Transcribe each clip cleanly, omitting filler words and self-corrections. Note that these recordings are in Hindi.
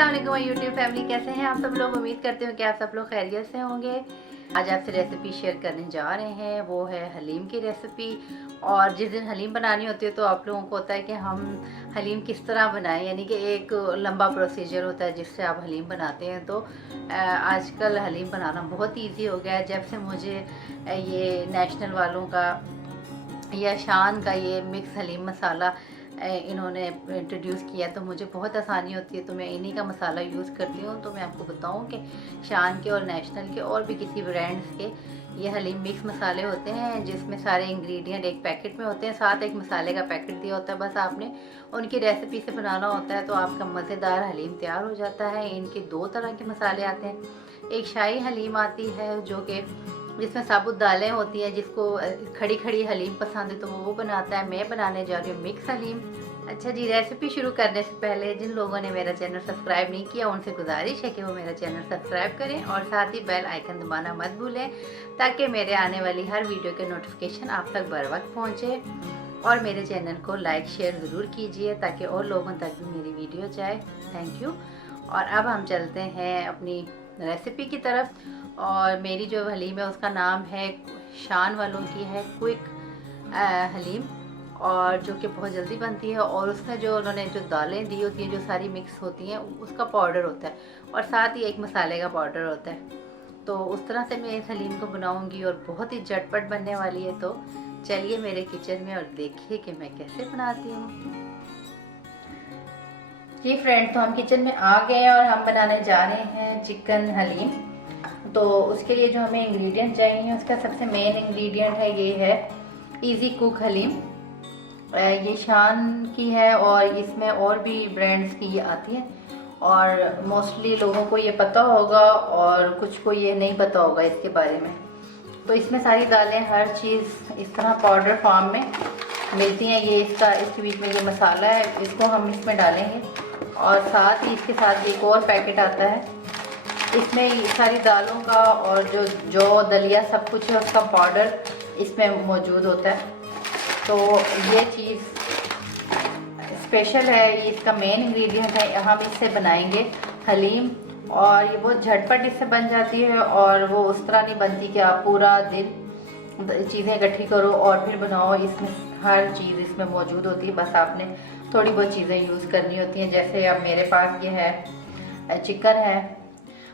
अस्सलाम वालेकुम यूट्यूब फैमिली, कैसे हैं आप सब लोग। उम्मीद करते हो कि आप सब लोग खैरियत से होंगे। आज आपसे रेसिपी शेयर करने जा रहे हैं, वो है हलीम की रेसिपी। और जिस दिन हलीम बनानी होती है तो आप लोगों को होता है कि हम हलीम किस तरह बनाएं, यानी कि एक लंबा प्रोसीजर होता है जिससे आप हलीम बनाते हैं। तो आजकल हलीम बनाना बहुत ईजी हो गया है। जब से मुझे ये नेशनल वालों का या शान का ये मिक्स हलीम मसाला इन्होंने इंट्रोड्यूस किया तो मुझे बहुत आसानी होती है, तो मैं इन्हीं का मसाला यूज़ करती हूँ। तो मैं आपको बताऊँ कि शान के और नेशनल के और भी किसी ब्रांड्स के ये हलीम मिक्स मसाले होते हैं जिसमें सारे इंग्रेडिएंट एक पैकेट में होते हैं, साथ एक मसाले का पैकेट दिया होता है। बस आपने उनकी रेसिपी से बनाना होता है तो आपका मज़ेदार हलीम तैयार हो जाता है। इनके दो तरह के मसाले आते हैं। एक शाही हलीम आती है जो कि जिसमें साबुत दालें होती हैं, जिसको खड़ी खड़ी हलीम पसंद है तो वो बनाता है। मैं बनाने जा रही हूँ मिक्स हलीम। अच्छा जी, रेसिपी शुरू करने से पहले जिन लोगों ने मेरा चैनल सब्सक्राइब नहीं किया उनसे गुजारिश है कि वो मेरा चैनल सब्सक्राइब करें और साथ ही बेल आइकन दबाना मत भूलें ताकि मेरे आने वाली हर वीडियो के नोटिफिकेशन आप तक बर वक्त पहुँचे। और मेरे चैनल को लाइक शेयर ज़रूर कीजिए ताकि और लोगों तक भी मेरी वीडियो जाए। Thank you. और अब हम चलते हैं अपनी रेसिपी की तरफ। और मेरी जो हलीम है उसका नाम है, शान वालों की है क्विक हलीम, और जो कि बहुत जल्दी बनती है। और उसमें जो उन्होंने जो दालें दी होती हैं जो सारी मिक्स होती हैं उसका पाउडर होता है और साथ ही एक मसाले का पाउडर होता है। तो उस तरह से मैं इस हलीम को बनाऊंगी और बहुत ही झटपट बनने वाली है। तो चलिए मेरे किचन में और देखिए कि मैं कैसे बनाती हूँ। जी फ्रेंड, तो हम किचन में आ गए और हम बनाने जा रहे हैं चिकन हलीम। तो उसके लिए जो हमें इंग्रेडिएंट चाहिए उसका सबसे मेन इंग्रेडिएंट है, ये है इजी कुक हलीम। ये शान की है और इसमें और भी ब्रांड्स की ये आती है और मोस्टली लोगों को ये पता होगा और कुछ को ये नहीं पता होगा इसके बारे में। तो इसमें सारी दालें हर चीज़ इस तरह पाउडर फॉर्म में मिलती हैं। ये इसके बीच में जो मसाला है इसको हम इसमें डालेंगे और साथ ही इसके साथ एक और पैकेट आता है, इसमें सारी दालों का और जो दलिया सब कुछ है उसका पाउडर इसमें मौजूद होता है। तो ये चीज़ स्पेशल है, ये इसका मेन इंग्रेडिएंट है। हम इससे बनाएंगे हलीम और ये बहुत झटपट इससे बन जाती है और वो उस तरह नहीं बनती कि आप पूरा दिन चीज़ें इकट्ठी करो और फिर बनाओ। इसमें हर चीज़ इसमें मौजूद होती है, बस आपने थोड़ी बहुत चीज़ें यूज़ करनी होती हैं। जैसे अब मेरे पास ये है चिकन है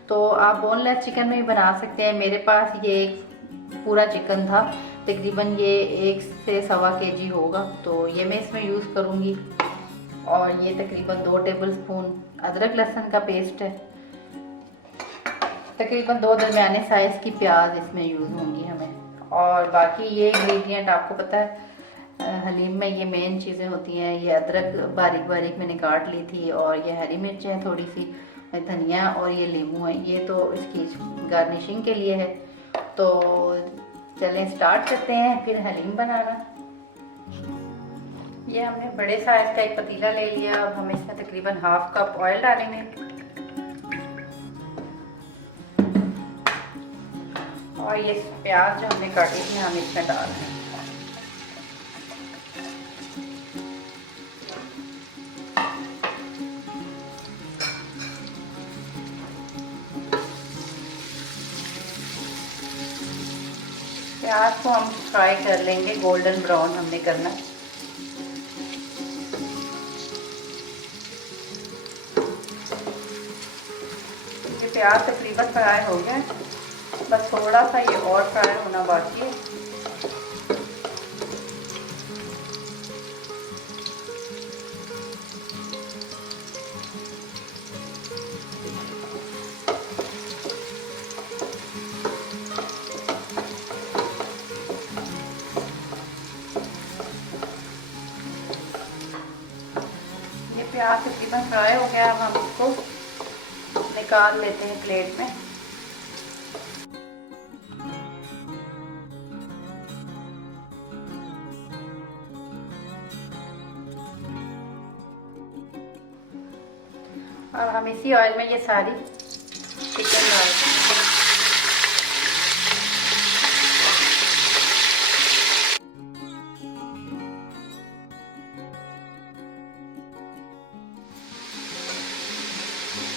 तो आप बोनलेस चिकन में भी बना सकते हैं। मेरे पास ये एक पूरा चिकन था, तकरीबन ये 1 से सवा केजी होगा, तो ये मैं इसमें यूज़ करूँगी। और ये तकरीबन 2 टेबलस्पून अदरक लहसुन का पेस्ट है। तकरीबन 2 दरमियाने साइज़ की प्याज इसमें यूज़ होंगी हमें। और बाकी ये इंग्रेडिएंट आपको पता है हलीम में ये मेन चीज़ें होती हैं। ये अदरक बारीक बारीक मैंने काट ली थी और ये हरी मिर्च है, थोड़ी सी धनिया और ये नींबू है, ये तो इसकी गार्निशिंग के लिए है। तो चलें स्टार्ट करते हैं फिर हलीम बनाना। ये हमने बड़े साइज का एक पतीला ले लिया। अब हम इसमें तकरीबन हाफ कप ऑयल डालेंगे और ये प्याज जो हमने काटी थी हम इसमें डाल दें। प्याज को हम फ्राई कर लेंगे, गोल्डन ब्राउन हमने करना है। ये प्याज तकरीबन फ्राई हो गया, बस थोड़ा सा ये और फ्राई होना बाकी है। प्याज तकरीबन फ्राई हो गया, अब हम इसको निकाल लेते हैं प्लेट में। और हम इसी ऑयल में ये सारी चिकन डाल देंगे।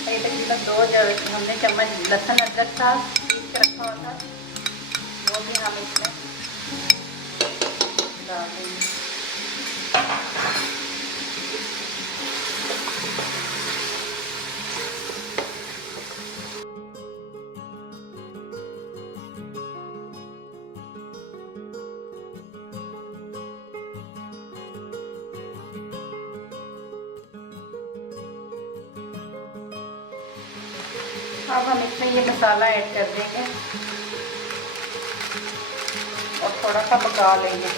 ये तकरीबन 2 जो हमने चम्मच लहसुन अदरक था पीस के रखा हुआ था, वो भी हम इसमें डाल देंगे। अब हम इसमें ये मसाला ऐड कर देंगे और थोड़ा सा पका लेंगे।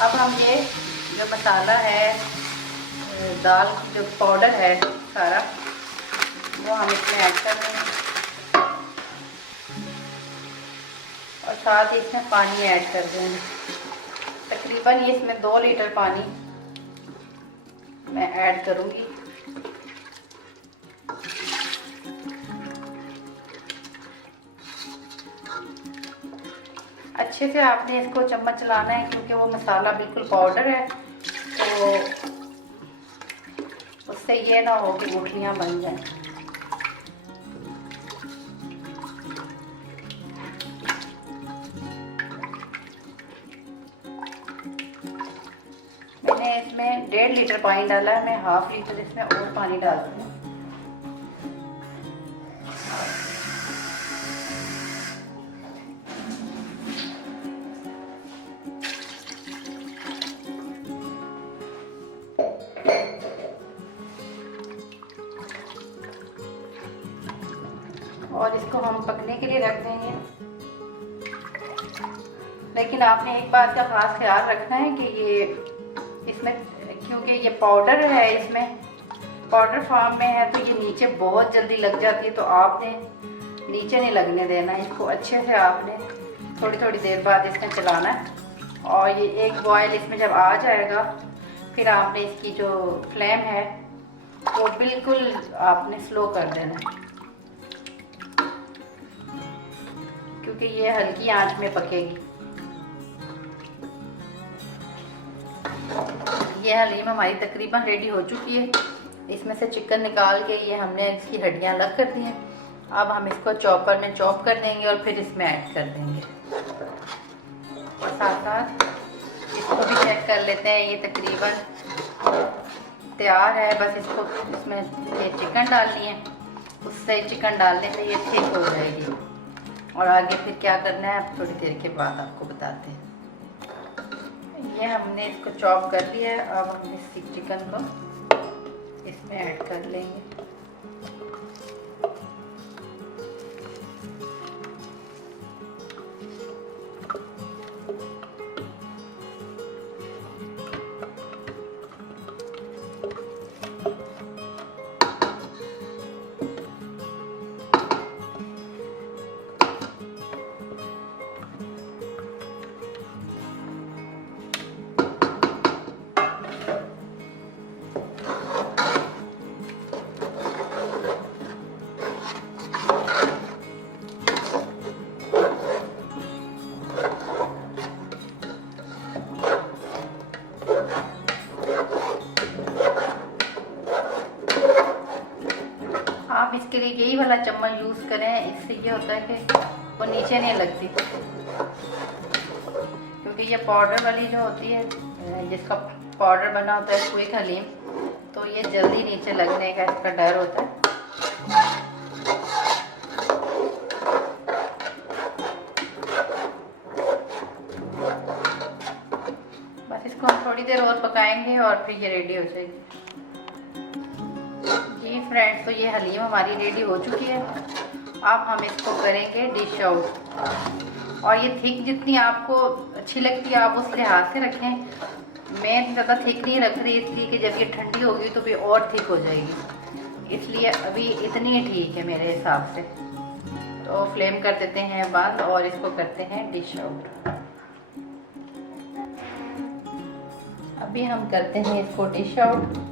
अब हम ये जो मसाला है, दाल जो पाउडर है सारा, वो हम इसमें ऐड कर देंगे और साथ ही इसमें पानी ऐड कर देंगे। तकरीबन ये इसमें 2 लीटर पानी मैं ऐड करूँगी। अच्छे से आपने इसको चम्मच चलाना है क्योंकि वो मसाला बिल्कुल पाउडर है, तो उससे ये ना हो कि गुठलियाँ बन जाएं। मैंने इसमें 1.5 लीटर पानी डाला है, मैं 1/2 लीटर इसमें और पानी डाल दूँगी। और इसको हम पकने के लिए रख देंगे। लेकिन आपने एक बात का खास ख्याल रखना है कि ये इसमें, क्योंकि ये पाउडर है, इसमें पाउडर फॉर्म में है, तो ये नीचे बहुत जल्दी लग जाती है, तो आपने नीचे नहीं लगने देना। इसको अच्छे से आपने थोड़ी थोड़ी देर बाद इसमें चलाना है और ये एक बॉयल इसमें जब आ जाएगा, फिर आपने इसकी जो फ्लेम है वो बिल्कुल आपने स्लो कर देना है, क्योंकि ये हल्की आंच में पकेगी। ये हलीम हमारी तकरीबन रेडी हो चुकी है। इसमें से चिकन निकाल के ये हमने इसकी हड्डियां अलग कर दी हैं। अब हम इसको चॉपर में चॉप कर देंगे और फिर इसमें ऐड कर देंगे और साथ साथ इसको भी चेक कर लेते हैं। ये तकरीबन तैयार है, बस इसको इसमें ये चिकन डालनी है, उससे चिकन डालने से ये थिक हो जाएगी। और आगे फिर क्या करना है थोड़ी देर के बाद आपको बताते हैं। ये हमने इसको चॉप कर लिया है, अब हम इस चिकन को इसमें ऐड कर लेंगे। आप इसके लिए यही वाला चम्मच यूज़ करें, इससे ये होता है कि वो नीचे नहीं लगती, क्योंकि ये पाउडर वाली जो होती है, जिसका पाउडर बना होता है क्विक हलीम, तो ये जल्दी नीचे लगने का इसका डर होता है। बस इसको हम थोड़ी देर और पकाएंगे और फिर ये रेडी हो जाएगी। जी फ्रेंड्स, तो ये हलीम हमारी रेडी हो चुकी है। अब हम इसको करेंगे डिश आउट। और ये थिक जितनी आपको अच्छी लगती है आप उस लिहाज से रखें। मैं ज़्यादा थिक नहीं रख रही, इसलिए कि जब ये ठंडी होगी तो भी और थिक हो जाएगी। इसलिए अभी इतनी ही ठीक है मेरे हिसाब से। तो फ्लेम कर देते हैं बंद और इसको करते हैं डिश आउट। अभी हम करते हैं इसको डिश आउट।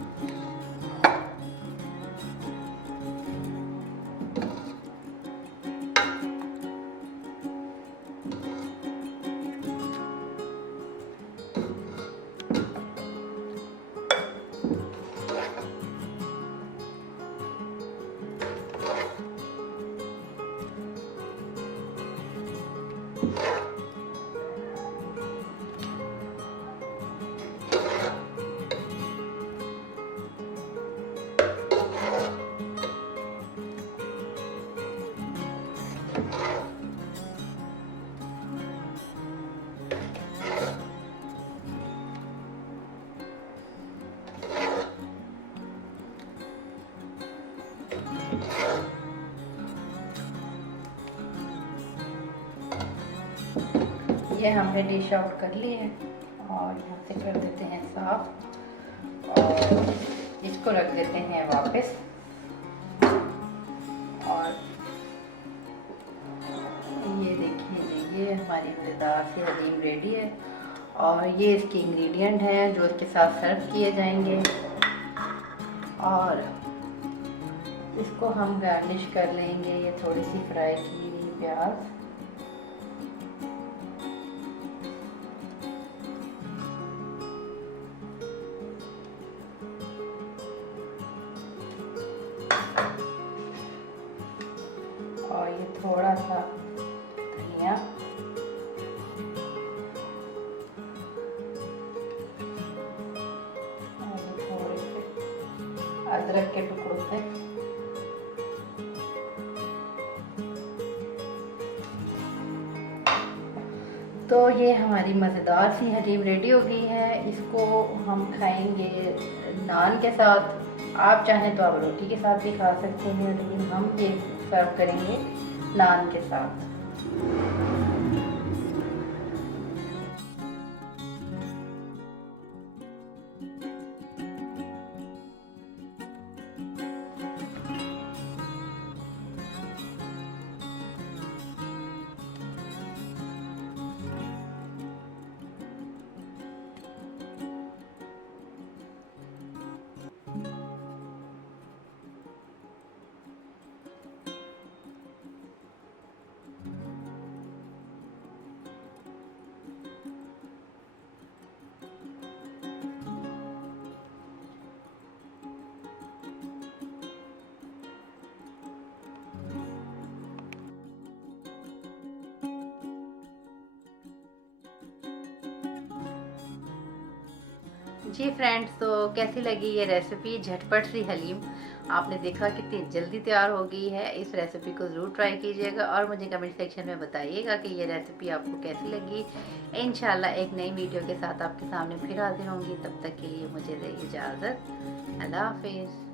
ये हमने डिश आउट कर ली है और यहाँ से कर देते हैं साफ और इसको रख देते हैं वापस। और ये देखिए ये हमारी मज़ेदार सी हलीम रेडी है और ये इसके इंग्रेडिएंट हैं जो इसके साथ सर्व किए जाएंगे। और इसको हम गार्निश कर लेंगे, ये थोड़ी सी फ्राई की हुई प्याज, और ये थोड़ा सा धनिया, और ये थोड़े से अदरक के टुकड़ों से। तो ये हमारी मज़ेदार सी हलीम रेडी हो गई है। इसको हम खाएंगे नान के साथ। आप चाहें तो आप रोटी के साथ भी खा सकते हैं, लेकिन हम ये सर्व करेंगे नान के साथ। जी फ्रेंड्स, तो कैसी लगी ये रेसिपी झटपट सी हलीम। आपने देखा कितनी जल्दी तैयार हो गई है। इस रेसिपी को ज़रूर ट्राई कीजिएगा और मुझे कमेंट सेक्शन में बताइएगा कि ये रेसिपी आपको कैसी लगी। इंशाल्लाह एक नई वीडियो के साथ आपके सामने फिर हाजिर होंगी। तब तक के लिए मुझे दे इजाज़त। अल्लाह हाफिज़।